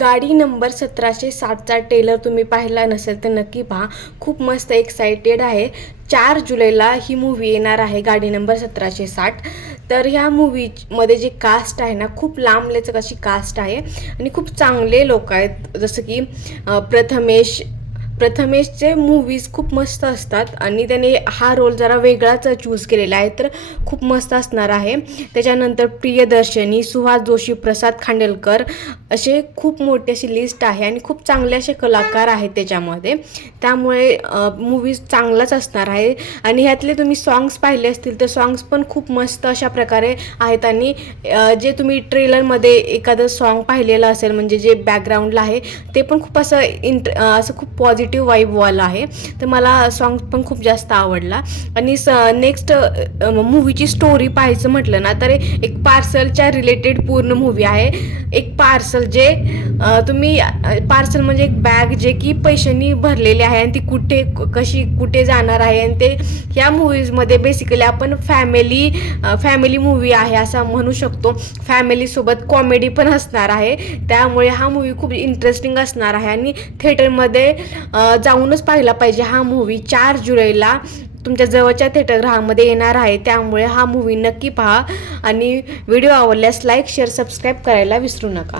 गाडी नंबर सतराशे साठचा टेलर तुम्ही पाहिला नसेल तर नक्की पहा. खूप मस्त एक्सायटेड आहे. चार जुलैला ही मूवी येणार आहे गाडी नंबर सतराशे साठ. तर ह्या मूवीमध्ये जी कास्ट आहे ना खूप लांबलेचक अशी कास्ट आहे. आणि खूप चांगले लोक आहेत. जसं की प्रथमेश प्रथमेशचे मूवीज खूप मस्त असतात आणि त्याने हा रोल जरा वेगळाच चूज केलेला आहे तर खूप मस्त असणार आहे. त्याच्यानंतर प्रियदर्शनी सुहास जोशी प्रसाद खांडेलकर असे खूप मोठी अशी लिस्ट आहे आणि खूप चांगले असे कलाकार आहेत त्याच्यामध्ये. त्यामुळे मूवीज चांगलाच असणार आहे. आणि ह्यातले तुम्ही सॉंग्स पाहिले असतील तर सॉंग्स पण खूप मस्त अशा प्रकारे आहेत. आणि जे तुम्ही ट्रेलरमध्ये एखादं सॉन्ग पाहिलेलं असेल म्हणजे जे बॅकग्राऊंडला आहे ते पण खूप असं इंट असं खूप पॉझिटिव्ह वाईबवालं आहे. तर मला सॉन्ग पण खूप जास्त आवडला. आणि स नेक्स्ट मूवीची स्टोरी पाहायचं म्हटलं ना तर एक पार्सलच्या रिलेटेड पूर्ण मूवी आहे. एक पार्सल जे तुम्ही पार्सल म्हणजे एक बॅग जे की पैशांनी भरलेली आहे आणि ती कुठे कशी कुठे जाणार आहे आणि ते ह्या मूवीजमध्ये बेसिकली आपण फॅमिली फॅमिली मूवी आहे असं म्हणू शकतो. फॅमिलीसोबत कॉमेडी पण असणार आहे. त्यामुळे हा मूवी खूप इंटरेस्टिंग असणार आहे. आणि थिएटरमध्ये जाऊनच पाहिला पाहिजे हा मूवी चार जुलैला तुमच्या जवळच्या थिएटरगृहामध्ये येणार आहे. त्यामुळे हा मूवी नक्की पहा आणि व्हिडिओ आवडल्यास लाईक शेअर सबस्क्राईब करायला विसरू नका.